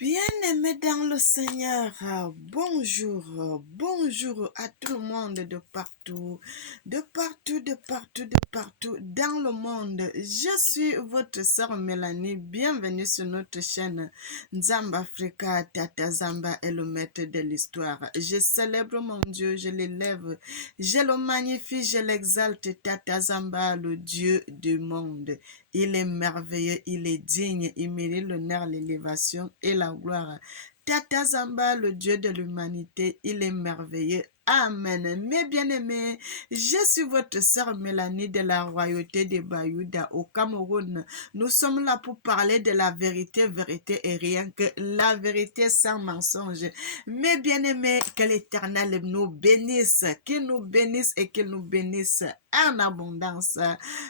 Bien-aimés dans le Seigneur, bonjour, bonjour à tout le monde de partout, de partout, de partout, de partout dans le monde. Je suis votre sœur Mélanie, bienvenue sur notre chaîne Nzamba Africa. Tata Zamba est le maître de l'histoire. Je célèbre mon Dieu, je l'élève, je le magnifie, je l'exalte. Tata Zamba, le Dieu du monde. Il est merveilleux, il est digne, il mérite l'honneur, l'élévation et la gloire. Tata Zamba, le Dieu de l'humanité, il est merveilleux. Amen. Mes bien-aimés, je suis votre sœur Mélanie de la royauté des Bayouda au Cameroun. Nous sommes là pour parler de la vérité, vérité et rien que la vérité sans mensonge. Mes bien-aimés, que l'Éternel nous bénisse, qu'il nous bénisse et qu'il nous bénisse en abondance.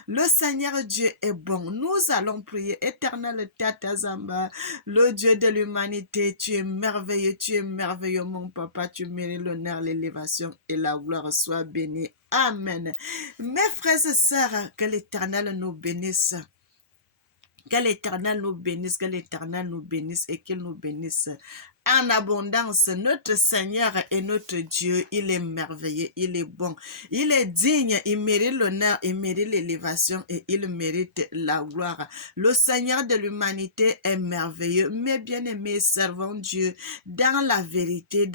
Le Seigneur Dieu est bon. Nous allons prier. Éternel Tata Zamba, le Dieu de l'humanité, tu es merveilleux mon papa, tu mérites l'honneur, l'élévation et la gloire. Sois béni. Amen. Mes frères et sœurs, que l'Éternel nous bénisse. Que l'Éternel nous bénisse, que l'Éternel nous bénisse et qu'il nous bénisse en abondance. Notre Seigneur et notre Dieu, il est merveilleux, il est bon, il est digne, il mérite l'honneur, il mérite l'élévation et il mérite la gloire. Le Seigneur de l'humanité est merveilleux. Mes bien-aimés, servons Dieu dans la vérité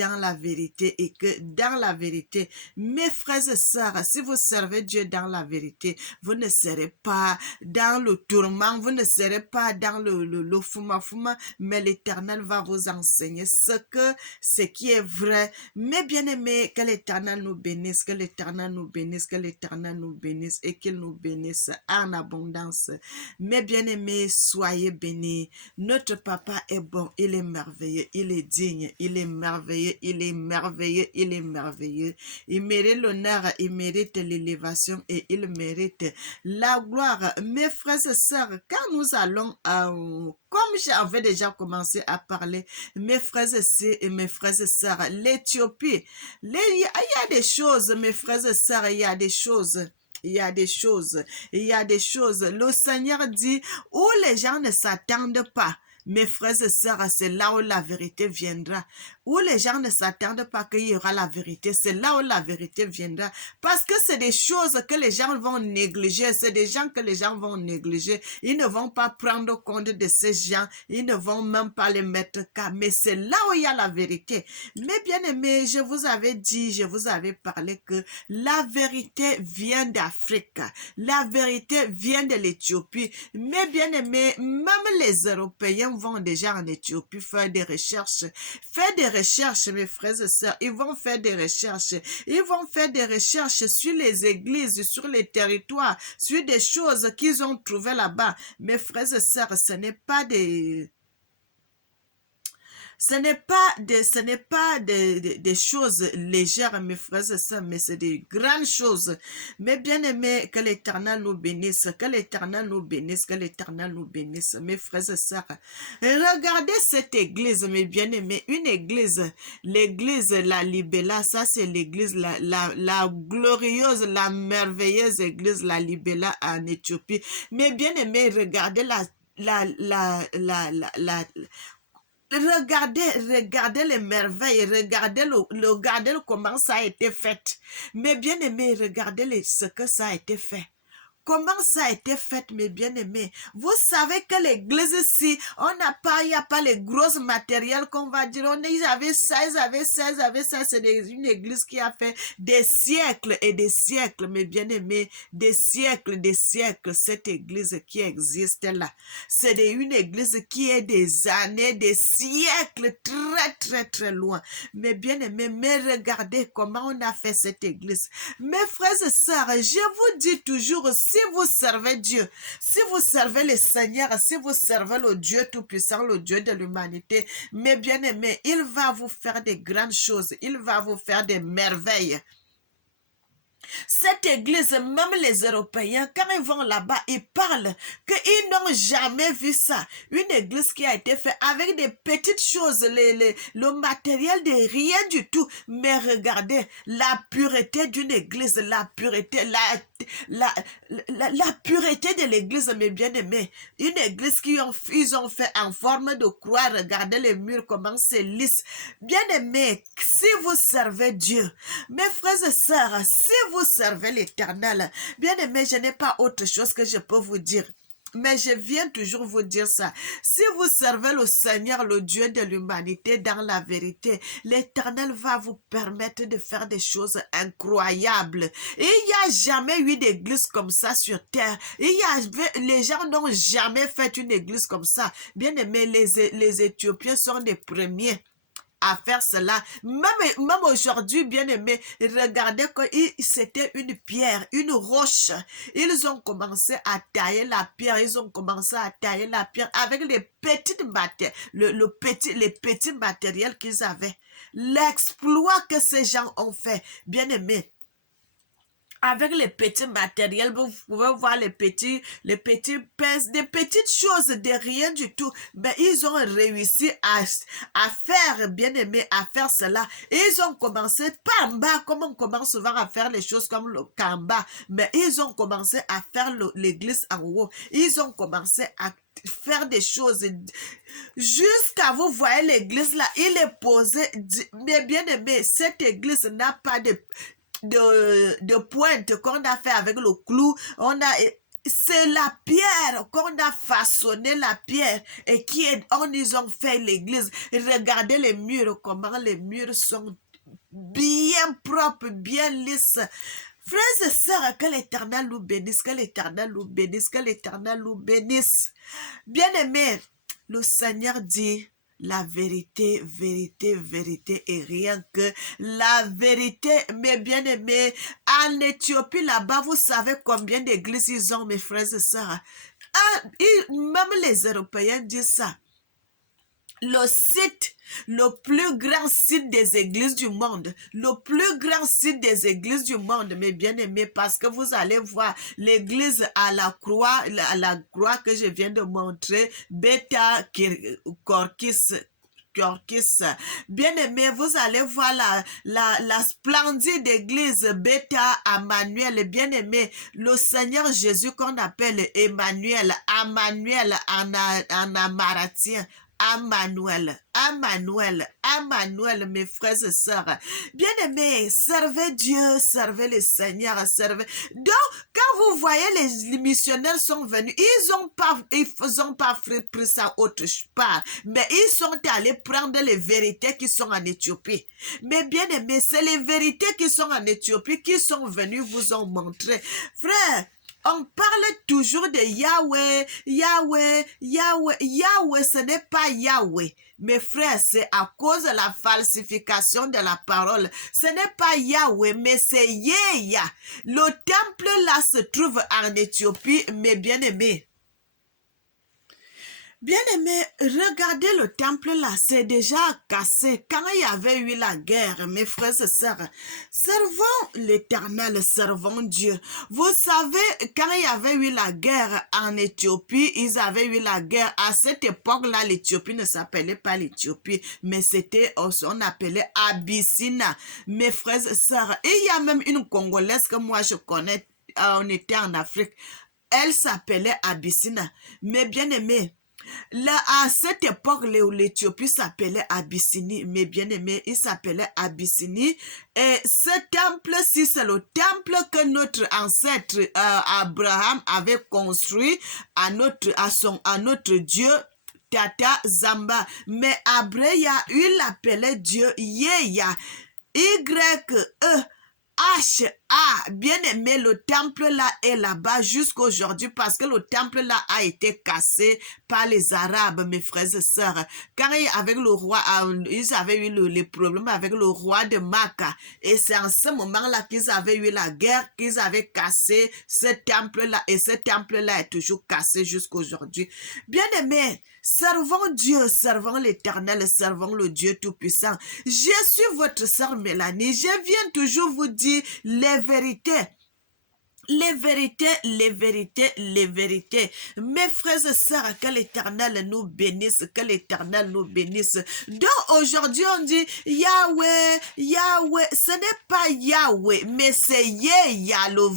et que dans la vérité, mes frères et sœurs, si vous servez Dieu dans la vérité, vous ne serez pas dans le tourment, vous ne serez pas dans le fuma-fuma, mais l'Éternel va vous enseigner ce qui est vrai. Mes bien-aimés, que l'Éternel nous bénisse, que l'Éternel nous bénisse, que l'Éternel nous bénisse et qu'il nous bénisse en abondance. Mes bien-aimés, soyez bénis. Notre papa est bon, il est merveilleux, il est digne, il est merveilleux, il est merveilleux, il est merveilleux. Il mérite l'honneur, il mérite l'élévation et il mérite la gloire. Mes frères et sœurs, quand nous allons comme j'avais déjà commencé à parler, mes frères et sœurs, l'Éthiopie, il y a des choses, mes frères et sœurs, il y a des choses. Il y a des choses. Le Seigneur dit où les gens ne s'attendent pas. Mes frères et sœurs, c'est là où la vérité viendra. Où les gens ne s'attendent pas qu'il y aura la vérité, c'est là où la vérité viendra. Parce que c'est des choses que les gens vont négliger, c'est des gens que les gens vont négliger. Ils ne vont pas prendre compte de ces gens, ils ne vont même pas les mettre cas. Mais c'est là où il y a la vérité. Mes bien-aimés, je vous avais dit, je vous avais parlé que la vérité vient d'Afrique. La vérité vient de l'Éthiopie. Mes bien-aimés, même les Européens vont déjà en Éthiopie faire des recherches. Mes frères et sœurs. Ils vont faire des recherches. Ils vont faire des recherches sur les églises, sur les territoires, sur des choses qu'ils ont trouvées là-bas. Mes frères et sœurs, ce n'est pas des choses légères, mes frères et sœurs, mais c'est des grandes choses. Mais bien aimés, que l'Éternel nous bénisse, que l'Éternel nous bénisse, que l'Éternel nous bénisse, mes frères et sœurs. Regardez cette église, mes bien-aimés, une église, l'église La Libella, ça c'est l'église, la glorieuse, la merveilleuse église La Libella en Éthiopie. Mes bien-aimés, regardez regardez les merveilles, regardez comment ça a été fait. Mais bien aimé, regardez ce que ça a été fait. Comment ça a été fait, mes bien-aimés? Vous savez que l'église ici, il n'y a pas les gros matériels qu'on va dire. Ils avaient ça. C'est une église qui a fait des siècles et des siècles, mes bien-aimés. Des siècles, cette église qui existe là. C'est une église qui est des années, des siècles, très loin. Mes bien-aimés, mais regardez comment on a fait cette église. Mes frères et sœurs, je vous dis toujours, si vous servez Dieu, si vous servez le Seigneur, si vous servez le Dieu Tout-Puissant, le Dieu de l'humanité, mes bien-aimés, il va vous faire des grandes choses, il va vous faire des merveilles. Cette église, même les Européens, quand ils vont là-bas, ils parlent qu'ils n'ont jamais vu ça. Une église qui a été faite avec des petites choses, le matériel de rien du tout. Mais regardez, la pureté d'une église, la pureté, la pureté de l'église, mes bien-aimés. Une église ils ont fait en forme de croix. Regardez les murs, comment c'est lisse. Bien-aimés, si vous servez Dieu, mes frères et sœurs, si vous servez l'Éternel, bien-aimés, je n'ai pas autre chose que je peux vous dire. Mais je viens toujours vous dire ça. Si vous servez le Seigneur, le Dieu de l'humanité, dans la vérité, l'Éternel va vous permettre de faire des choses incroyables. Il n'y a jamais eu d'église comme ça sur terre. Les gens n'ont jamais fait une église comme ça. Bien aimé, les Éthiopiens sont les premiers à faire cela. Même aujourd'hui, bien aimé, regardez que c'était une pierre, une roche. Ils ont commencé à tailler la pierre. Ils ont commencé à tailler la pierre avec les petites matières, les petits matériels qu'ils avaient. L'exploit que ces gens ont fait, bien aimé, avec les petits matériels, vous pouvez voir les petits pinces, des petites choses, de rien du tout. Mais ils ont réussi à faire, bien aimé, à faire cela. Ils ont commencé pas en bas, comme on commence souvent à faire les choses comme le en bas. Mais ils ont commencé à faire l'église en haut. Ils ont commencé à faire des choses jusqu'à vous voyez l'église là, il est posé. Mais bien aimé, cette église n'a pas de pointe qu'on a fait avec le clou. C'est la pierre qu'on a façonné, la pierre, et ils ont fait l'église. Regardez les murs, comment les murs sont bien propres, bien lisses. Frères et sœurs, que l'Éternel nous bénisse, que l'Éternel nous bénisse, que l'Éternel nous bénisse. Bien-aimés, le Seigneur dit la vérité, vérité, vérité et rien que la vérité. Mes bien-aimés, en Éthiopie, là-bas, vous savez combien d'églises ils ont, mes frères et sœurs. Même les Européens disent ça. Le plus grand site des églises du monde, le plus grand site des églises du monde, mes bien-aimés, parce que vous allez voir l'église à la croix que je viens de montrer, Beta Korkis. Bien-aimé, vous allez voir la splendide église Beta Emmanuel. Bien-aimé, le Seigneur Jésus qu'on appelle Emmanuel en amaratien. Emmanuel, mes frères et sœurs. Bien-aimés, servez Dieu, servez le Seigneur, servez. Donc, quand vous voyez les missionnaires sont venus, ils ont pas pris ça autre part, mais ils sont allés prendre les vérités qui sont en Éthiopie. Mais bien-aimés, c'est les vérités qui sont en Éthiopie qui sont venus vous ont montré. Frère, on parle toujours de Yahweh, ce n'est pas Yahweh. Mes frères, c'est à cause de la falsification de la parole. Ce n'est pas Yahweh, mais c'est Yeya. Le temple là se trouve en Éthiopie, mes bien-aimés. Bien-aimés, regardez le temple là, c'est déjà cassé. Quand il y avait eu la guerre, mes frères et sœurs, servons l'Éternel, servons Dieu. Vous savez, quand il y avait eu la guerre en Éthiopie, ils avaient eu la guerre. À cette époque-là, l'Éthiopie ne s'appelait pas l'Éthiopie, mais c'était, on appelait Abyssinie. Mes frères et sœurs, et il y a même une Congolaise que moi je connais, on était en Afrique. Elle s'appelait Abyssinie. Mais bien aimé, là, à cette époque, l'Éthiopie s'appelait Abyssinie, mes bien-aimés, il s'appelait Abyssinie. Et ce temple-ci, c'est le temple que notre ancêtre Abraham avait construit à notre Dieu, Tata Zamba. Mais Abreya, il l'appelait Dieu Yeya, Y-E. H.A. Bien aimé, le temple là est là-bas jusqu'aujourd'hui parce que le temple là a été cassé par les Arabes, mes frères et sœurs. Quand avec le roi, ils avaient eu les problèmes avec le roi de Maca. Et c'est en ce moment-là qu'ils avaient eu la guerre, qu'ils avaient cassé ce temple-là. Et ce temple-là est toujours cassé jusqu'aujourd'hui. Bien aimé, servons Dieu, servons l'Éternel, servons le Dieu Tout-Puissant. Je suis votre sœur Mélanie. Je viens toujours vous dire les vérités. Les vérités, les vérités, les vérités. Mes frères et sœurs, que l'Éternel nous bénisse, que l'Éternel nous bénisse. Donc aujourd'hui on dit Yahweh, Yahweh. Ce n'est pas Yahweh, mais c'est Yéya, le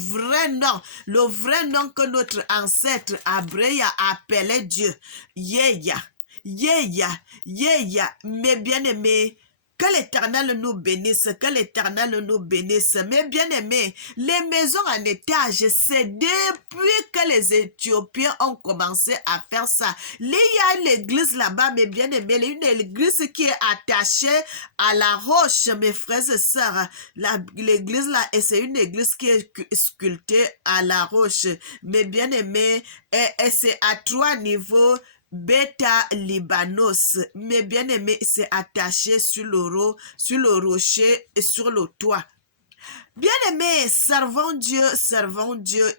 vrai nom que notre ancêtre Abreya appelait Dieu. Yéya, Yéya, Yéya. Mes bien-aimés, que l'Éternel nous bénisse, que l'Éternel nous bénisse. Mes bien-aimés, les maisons en étage, c'est depuis que les Éthiopiens ont commencé à faire ça. Il y a l'église là-bas, mes bien-aimés, une église qui est attachée à la roche, mes frères et sœurs. L'église là, et c'est une église qui est sculptée à la roche. Mes bien-aimés, et c'est à 3 niveaux. Beta Libanos, mes bien-aimés, c'est attaché sur le rocher et sur le toit. Bien-aimés, servons Dieu.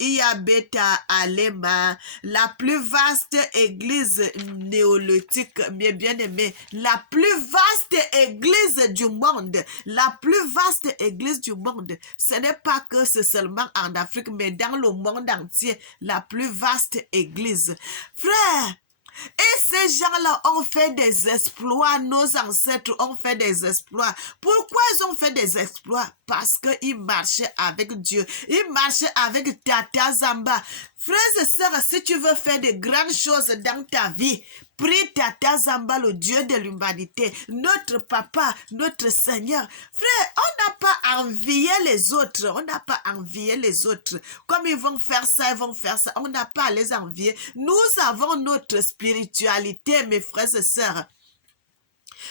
Il y a Beta Alema, la plus vaste église néolithique, mes bien-aimés, la plus vaste église du monde, la plus vaste église du monde. Ce n'est pas que c'est seulement en Afrique, mais dans le monde entier, la plus vaste église. Frère, et ces gens-là ont fait des exploits, nos ancêtres ont fait des exploits. Pourquoi ils ont fait des exploits? Parce qu'ils marchaient avec Dieu. Ils marchaient avec Tata Zamba. Frères et sœurs, si tu veux faire de grandes choses dans ta vie, prie Tata Zamba, le Dieu de l'humanité, notre papa, notre Seigneur. Frère, on n'a pas envié les autres. On n'a pas envié les autres. Comme ils vont faire ça, ils vont faire ça. On n'a pas à les envier. Nous avons notre spiritualité, mes frères et sœurs.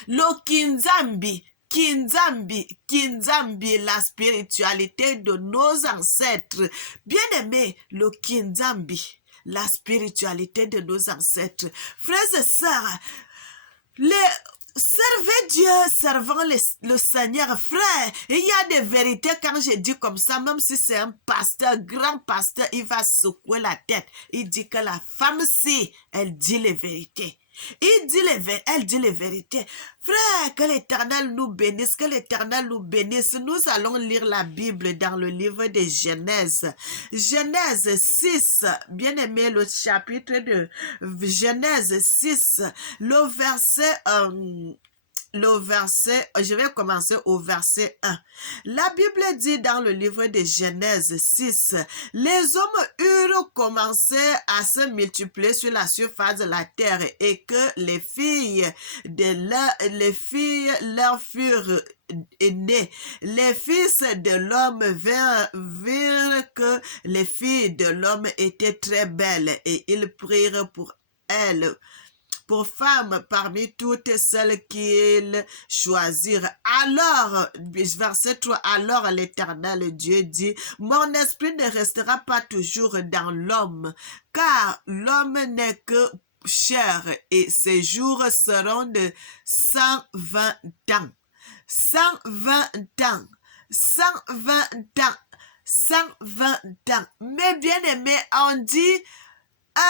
Le Kinzambi, la spiritualité de nos ancêtres. Bien-aimés, le Kinzambi, la spiritualité de nos ancêtres. Frères et sœurs, servez Dieu, servant le Seigneur, frère. Il y a des vérités quand je dis comme ça, même si c'est un pasteur, grand pasteur, il va secouer la tête. Il dit que la femme-ci, elle dit les vérités. Elle dit les vérités. Frère, que l'Éternel nous bénisse, que l'Éternel nous bénisse. Nous allons lire la Bible dans le livre de Genèse. Genèse 6, bien aimé, le chapitre de Genèse 6, je vais commencer au verset 1. La Bible dit dans le livre de Genèse 6, les hommes eurent commencé à se multiplier sur la surface de la terre et que les filles leur furent nées. Les fils de l'homme virent que les filles de l'homme étaient très belles et ils prirent pour elles pour femmes parmi toutes celles qu'ils choisirent. Alors, verset 3, alors l'Éternel Dieu dit, mon esprit ne restera pas toujours dans l'homme, car l'homme n'est que chair et ses jours seront de 120 ans. 120 ans. 120 ans. 120 ans. Mes bien-aimés, on dit 1,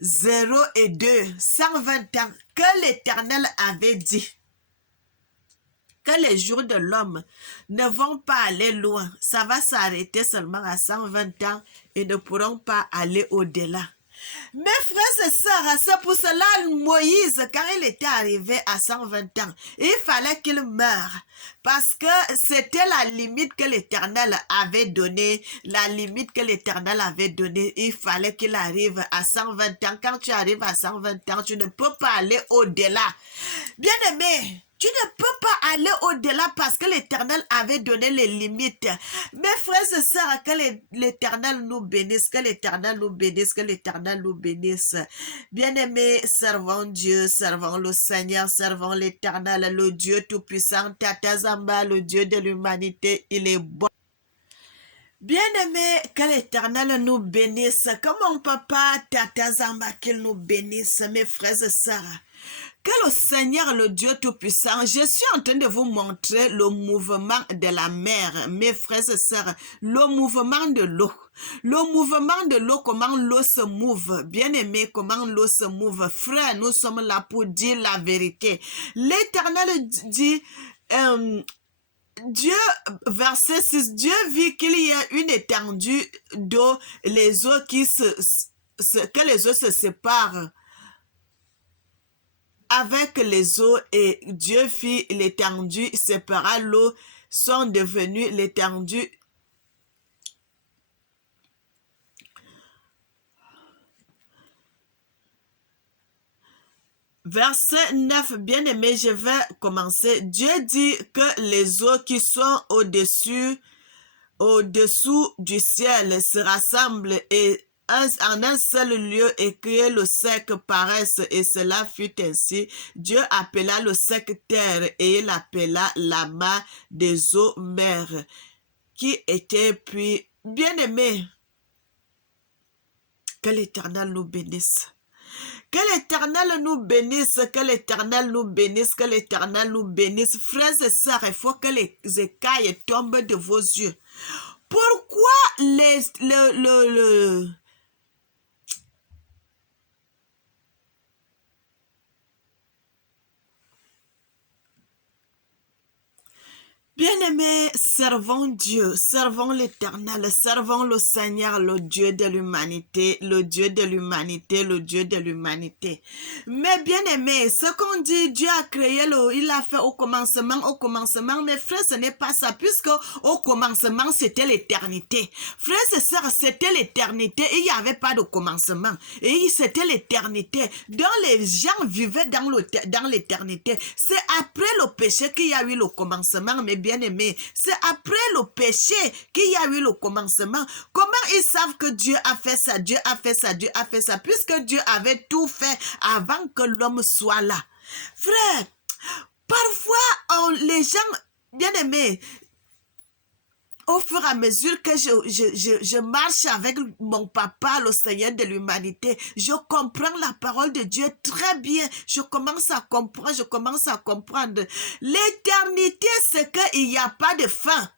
0 et 2, 120 ans, que l'Éternel avait dit que les jours de l'homme ne vont pas aller loin. Ça va s'arrêter seulement à 120 ans et ne pourront pas aller au-delà. Mes frères et sœurs, c'est pour cela Moïse, quand il était arrivé à 120 ans, il fallait qu'il meure. Parce que c'était la limite que l'Éternel avait donnée. La limite que l'Éternel avait donnée, il fallait qu'il arrive à 120 ans. Quand tu arrives à 120 ans, tu ne peux pas aller au-delà. Bien-aimé, tu ne peux pas aller au-delà parce que l'Éternel avait donné les limites. Mes frères et sœurs, que l'Éternel nous bénisse, que l'Éternel nous bénisse, que l'Éternel nous bénisse. Bien-aimés, servons Dieu, servons le Seigneur, servons l'Éternel, le Dieu tout-puissant, Tata Zamba, le Dieu de l'humanité, il est bon. Bien-aimés, que l'Éternel nous bénisse, comme mon papa, Tata Zamba, qu'il nous bénisse, mes frères et sœurs. Que le Seigneur, le Dieu Tout-Puissant, je suis en train de vous montrer le mouvement de la mer, mes frères et sœurs, le mouvement de l'eau. Le mouvement de l'eau, comment l'eau se mouve. Bien-aimé, comment l'eau se mouve. Frère, nous sommes là pour dire la vérité. L'Éternel dit... Dieu, verset 6, Dieu vit qu'il y a une étendue d'eau, les eaux que les eaux se séparent avec les eaux, et Dieu fit l'étendue, sépara l'eau, sont devenues l'étendue. Verset 9, bien-aimé, je vais commencer. Dieu dit que les eaux qui sont au-dessous du ciel se rassemblent en un seul lieu et que le sec paraisse, et cela fut ainsi. Dieu appela le sec terre et il appela la mer des eaux mer, qui était puis bien-aimé. Que l'Éternel nous bénisse. Que l'Éternel nous bénisse, que l'Éternel nous bénisse, que l'Éternel nous bénisse. Frères et sœurs, il faut que les écailles tombent de vos yeux. Pourquoi Bien-aimés, servons Dieu, servons l'Éternel, servons le Seigneur, le Dieu de l'humanité, le Dieu de l'humanité, le Dieu de l'humanité. Mais bien-aimés, ce qu'on dit, Dieu a créé, il a fait au commencement, mais frères, ce n'est pas ça, puisque au commencement, c'était l'éternité. Frères et sœurs, c'était l'éternité, il n'y avait pas de commencement, et c'était l'éternité. Donc les gens vivaient dans l'éternité. C'est après le péché qu'il y a eu le commencement, mais bien-aimé, c'est après le péché qu'il y a eu le commencement. Comment ils savent que Dieu a fait ça, Dieu a fait ça, Dieu a fait ça, puisque Dieu avait tout fait avant que l'homme soit là. Frère, parfois, les gens, bien-aimés, au fur et à mesure que je marche avec mon papa, le Seigneur de l'humanité, je comprends la parole de Dieu très bien. Je commence à comprendre. L'éternité, c'est qu'il n'y a pas de fin.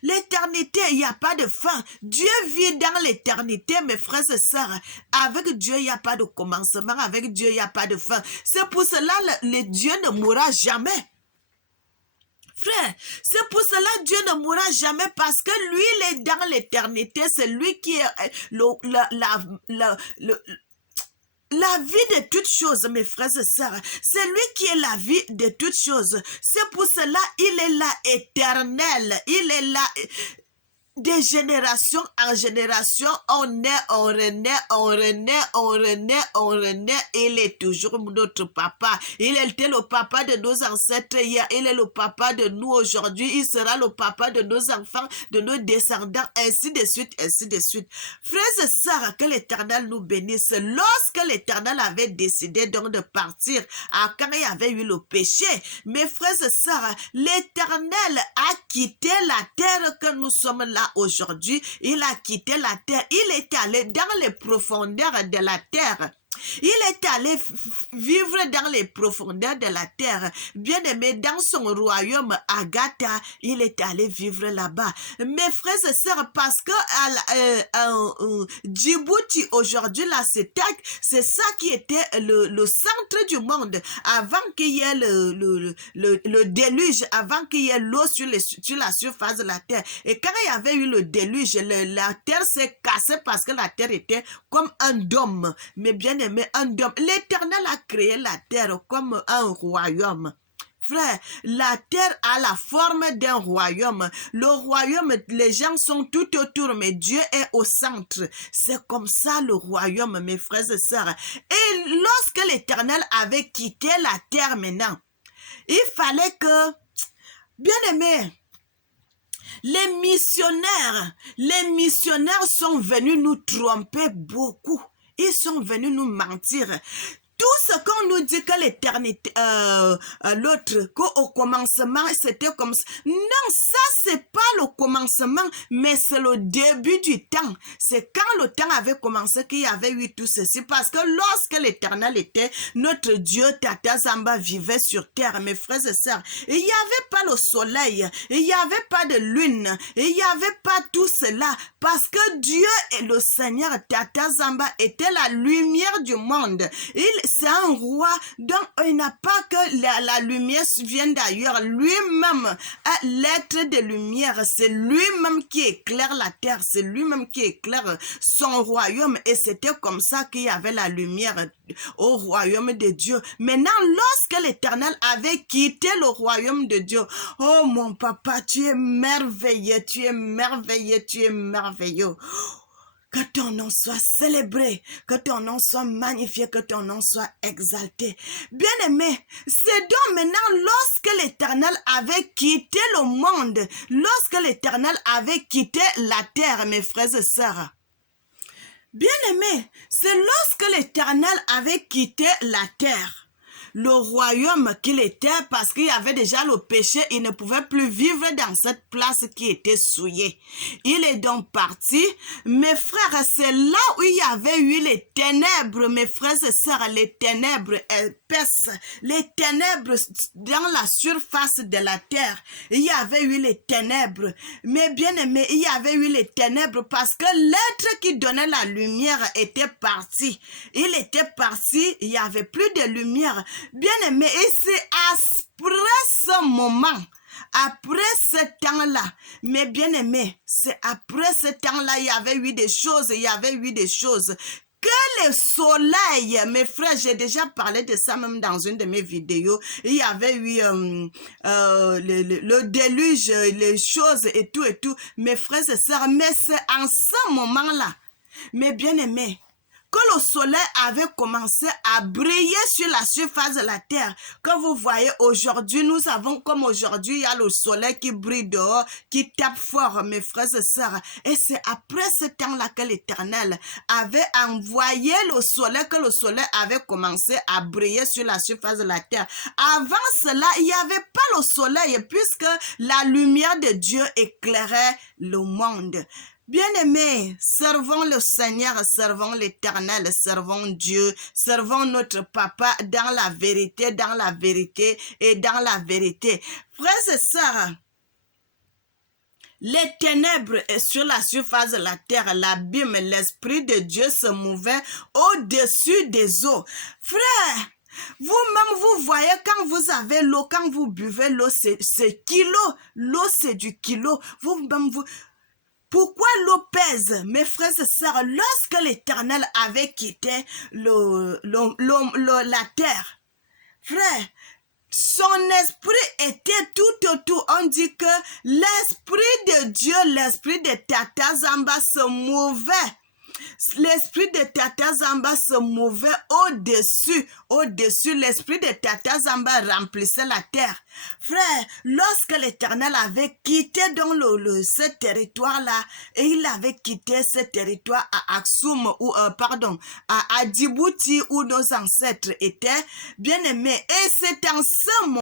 L'éternité, il n'y a pas de fin. Dieu vit dans l'éternité, mes frères et sœurs. Avec Dieu, il n'y a pas de commencement. Avec Dieu, il n'y a pas de fin. C'est pour cela que le Dieu ne mourra jamais. Frère, c'est pour cela que Dieu ne mourra jamais, parce que lui, il est dans l'éternité. C'est lui qui est la vie de toutes choses, mes frères et sœurs. C'est lui qui est la vie de toutes choses. C'est pour cela il est là éternel. Il est là de génération en génération. On naît, on renaît, on renaît, on renaît, on renaît. Il est toujours notre papa. Il était le papa de nos ancêtres hier. Il est le papa de nous aujourd'hui. Il sera le papa de nos enfants, de nos descendants, ainsi de suite, ainsi de suite. Frères et sœurs, que l'Éternel nous bénisse. Lorsque l'Éternel avait décidé donc de partir, quand il y avait eu le péché, mes frères et sœurs, l'Éternel a quitté la terre que nous sommes là aujourd'hui. Il a quitté la terre. Il est allé dans les profondeurs de la terre. Il est allé vivre dans les profondeurs de la terre. Bien-aimé, dans son royaume, Agatha, il est allé vivre là-bas. Mes frères et sœurs, parce que Djibouti, aujourd'hui, la CETAC, c'est ça qui était le centre du monde. Avant qu'il y ait le déluge, avant qu'il y ait l'eau sur la surface de la terre. Et quand il y avait eu le déluge, la terre s'est cassée parce que la terre était comme un dôme. Mais bien aimé, un dôme. L'Éternel a créé la terre comme un royaume. Frère, la terre a la forme d'un royaume. Le royaume, les gens sont tout autour, mais Dieu est au centre. C'est comme ça le royaume, mes frères et sœurs. Et lorsque l'Éternel avait quitté la terre maintenant, il fallait que, bien aimé, les missionnaires sont venus nous tromper beaucoup. Ils sont venus nous mentir. Tout ce qu'on nous dit que l'éternité, l'autre, qu'au commencement, c'était comme ça. Non, ça, c'est pas le commencement, mais c'est le début du temps. C'est quand le temps avait commencé qu'il y avait eu tout ceci. Parce que lorsque l'Éternel était, notre Dieu, Tata Zamba, vivait sur terre, mes frères et sœurs, il n'y avait pas le soleil, il n'y avait pas de lune, il n'y avait pas tout cela. Parce que Dieu et le Seigneur, Tata Zamba, était la lumière du monde. c'est un roi, donc il n'a pas que la lumière vienne d'ailleurs. Lui-même est l'être de lumière. C'est lui-même qui éclaire la terre. C'est lui-même qui éclaire son royaume. Et c'était comme ça qu'il y avait la lumière au royaume de Dieu. Maintenant, lorsque l'Éternel avait quitté le royaume de Dieu, oh mon papa, tu es merveilleux, tu es merveilleux, tu es merveilleux. Que ton nom soit célébré, que ton nom soit magnifié, que ton nom soit exalté. Bien-aimé, c'est donc maintenant lorsque l'Éternel avait quitté le monde, lorsque l'Éternel avait quitté la terre, mes frères et sœurs. Bien-aimé, c'est lorsque l'Éternel avait quitté la terre, le royaume qu'il était, parce qu'il y avait déjà le péché, il ne pouvait plus vivre dans cette place qui était souillée. Il est donc parti. Mes frères, c'est là où il y avait eu les ténèbres, mes frères et sœurs, les ténèbres épaisses, les ténèbres dans la surface de la terre. Il y avait eu les ténèbres. Mais bien aimé, il y avait eu les ténèbres parce que l'être qui donnait la lumière était parti. Il était parti, il n'y avait plus de lumière. Bien-aimé, et c'est après ce moment, après ce temps-là, mais bien-aimé, c'est après ce temps-là, il y avait eu des choses, que le soleil, mes frères, j'ai déjà parlé de ça même dans une de mes vidéos, il y avait eu le déluge, les choses et tout, mes frères et sœurs, mais c'est en ce moment-là, mes bien-aimés, que le soleil avait commencé à briller sur la surface de la terre. Quand vous voyez aujourd'hui, nous avons comme aujourd'hui, il y a le soleil qui brille dehors, qui tape fort, mes frères et sœurs. Et c'est après ce temps-là que l'Éternel avait envoyé le soleil, que le soleil avait commencé à briller sur la surface de la terre. Avant cela, il n'y avait pas le soleil, puisque la lumière de Dieu éclairait le monde. Bien-aimés, servons le Seigneur, servons l'Éternel, servons Dieu, servons notre Papa dans la vérité et dans la vérité. Frères et sœurs, les ténèbres sur la surface de la terre, l'abîme, l'Esprit de Dieu se mouvait au-dessus des eaux. Frères, vous-même, vous voyez quand vous avez l'eau, quand vous buvez l'eau, c'est kilo. L'eau, c'est du kilo. Vous-même, pourquoi l'eau pèse, mes frères et sœurs, lorsque l'Éternel avait quitté la terre? Frère, son esprit était tout autour. On dit que l'esprit de Dieu, l'esprit de Tata Zamba se mouvait. L'esprit de Tata Zamba se mouvait au-dessus. L'esprit de Tata Zamba remplissait la terre. Frère, lorsque l'Éternel avait quitté donc ce territoire-là, et il avait quitté ce territoire à Aksum, à Djibouti, où nos ancêtres étaient bien aimés. Et c'est en ce moment